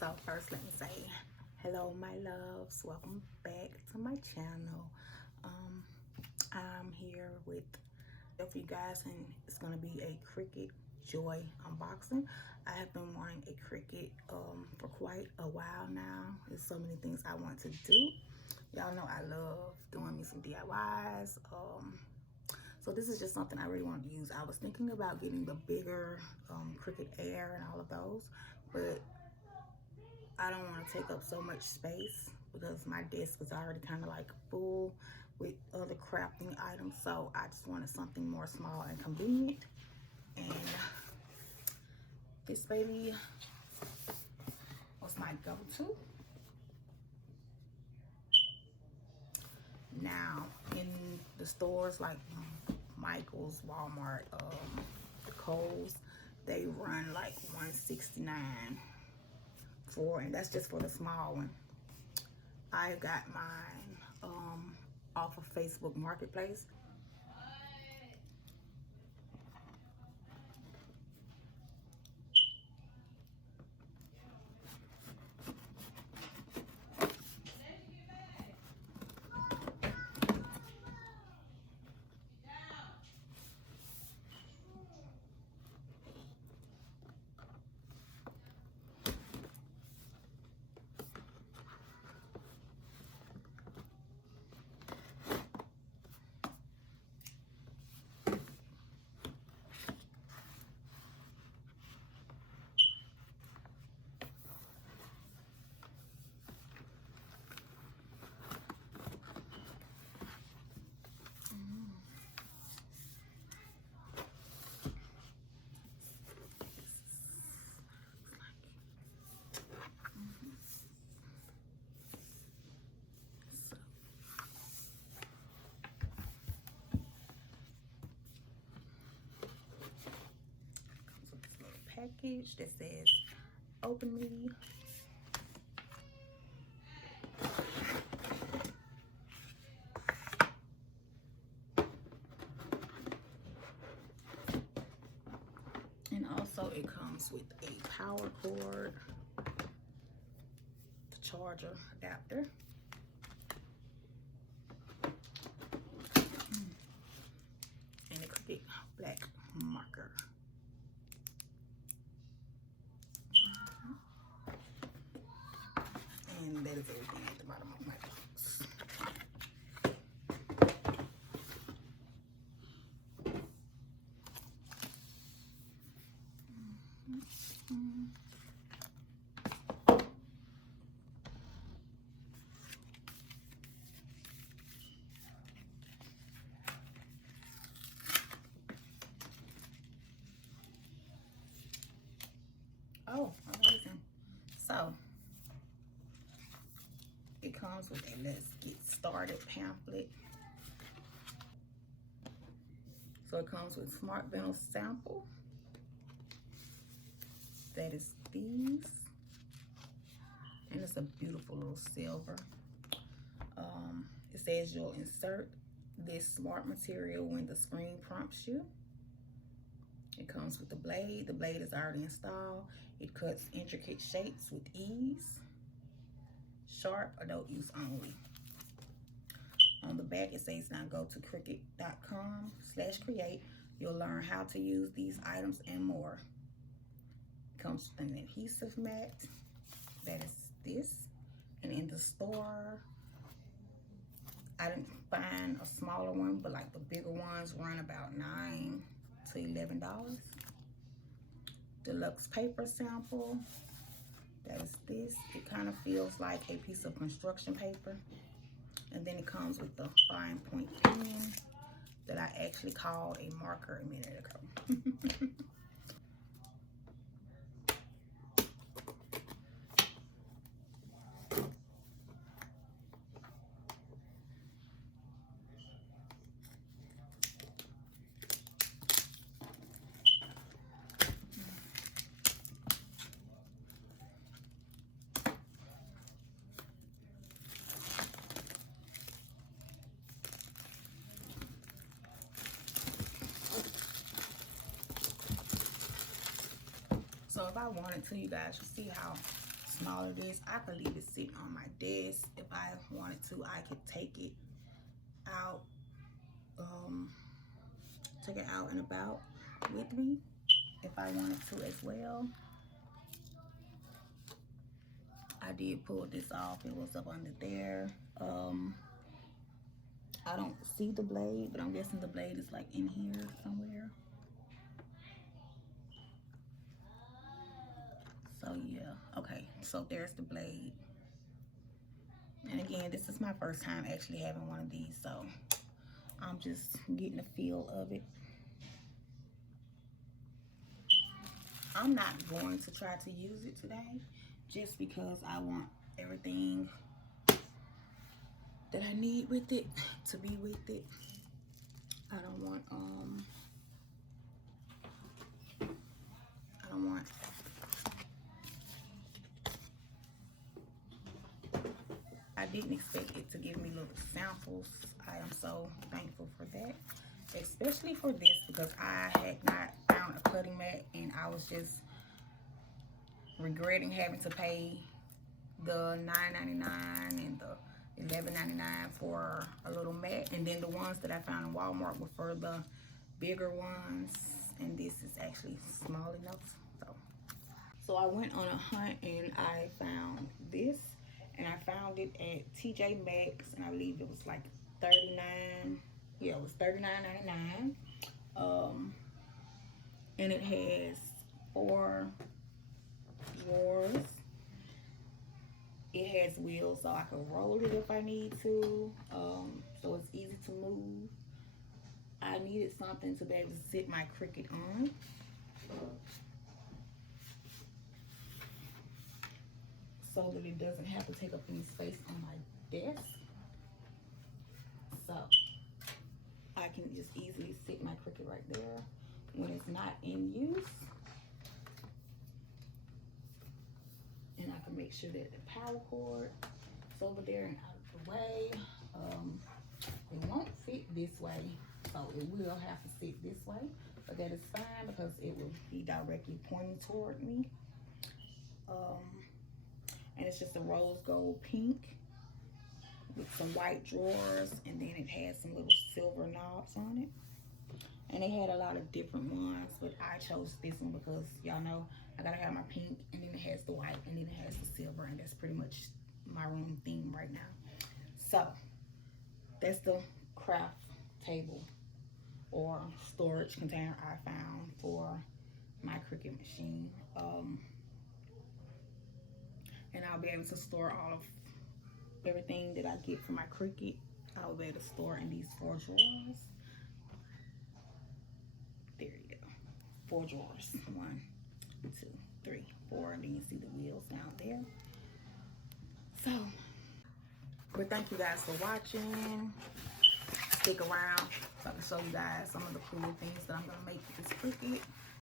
So first let me say hello my loves, welcome back to my channel. I'm here with you guys, and it's gonna be a Cricut Joy unboxing. I have been wanting a Cricut for quite a while now. There's so many things I want to do. Y'all know I love doing me some DIYs. So this is just something I really want to use. I was thinking about getting the bigger Cricut Air and all of those, but I don't want to take up so much space because my desk is already kind of like full with other crafting items. So I just wanted something more small and convenient. And this baby was my go-to. Now in the stores like Michael's, Walmart, Kohl's, they run like $169 for, and that's just for the small one. I got mine off of Facebook Marketplace. Package that says open me. And also it comes with a power cord, the charger adapter, and a Cricut black marker. And that is everything at the bottom of my box. Oh, amazing. So it comes with a let's get started pamphlet. So it comes with smart vinyl sample. That is these. And it's a beautiful little silver. It says you'll insert this smart material when the screen prompts you. It comes with the blade. The blade is already installed. It cuts intricate shapes with ease. Sharp adult use only. On the back it says now go to cricut.com/create. You'll learn how to use these items and more. It comes with an adhesive mat. That is this. And in the store, I didn't find a smaller one, but like the bigger ones run about $9 to $11. Deluxe paper sample. That is this. It kind of feels like a piece of construction paper. And then it comes with the fine point pen that I actually called a marker a minute ago. So if I wanted to, you guys should see how smaller this. I could leave it sitting on my desk. If I wanted to, I could take it out, and about with me if I wanted to as well. I did pull this off. It was up under there. I don't see the blade, but I'm guessing the blade is like in here somewhere. So yeah, okay, so there's the blade. And again, this is my first time actually having one of these, so I'm just getting a feel of it. I'm not going to try to use it today just because I want everything that I need with it to be with it. I don't want I didn't expect it to give me little samples. I am so thankful for that, especially for this, because I had not found a cutting mat and I was just regretting having to pay the $9.99 and the $11.99 for a little mat, and then the ones that I found in Walmart were for the bigger ones, and this is actually small enough. So I went on a hunt and I found this, and I found it at TJ Maxx, and I believe it was like $39. Yeah, it was $39.99. And it has 4 drawers. It has wheels, so I can roll it if I need to. So it's easy to move. I needed something to be able to sit my Cricut on. So that it doesn't have to take up any space on my desk. So I can just easily sit my Cricut right there when it's not in use. And I can make sure that the power cord is over there and out of the way. It won't fit this way, so it will have to sit this way, but that is fine because it will be directly pointing toward me. And it's just a rose gold pink with some white drawers, and then it has some little silver knobs on it. And they had a lot of different ones, but I chose this one because y'all know I gotta have my pink, and then it has the white, and then it has the silver, and that's pretty much my room theme right now. So that's the craft table or storage container I found for my Cricut machine. And I'll be able to store all of everything that I get from my Cricut. I'll be able to store in these 4 drawers. There you go. 4 drawers. 1, 2, 3, 4. And then you see the wheels down there. So, but thank you guys for watching. Stick around so I can show you guys some of the cool things that I'm going to make with this Cricut.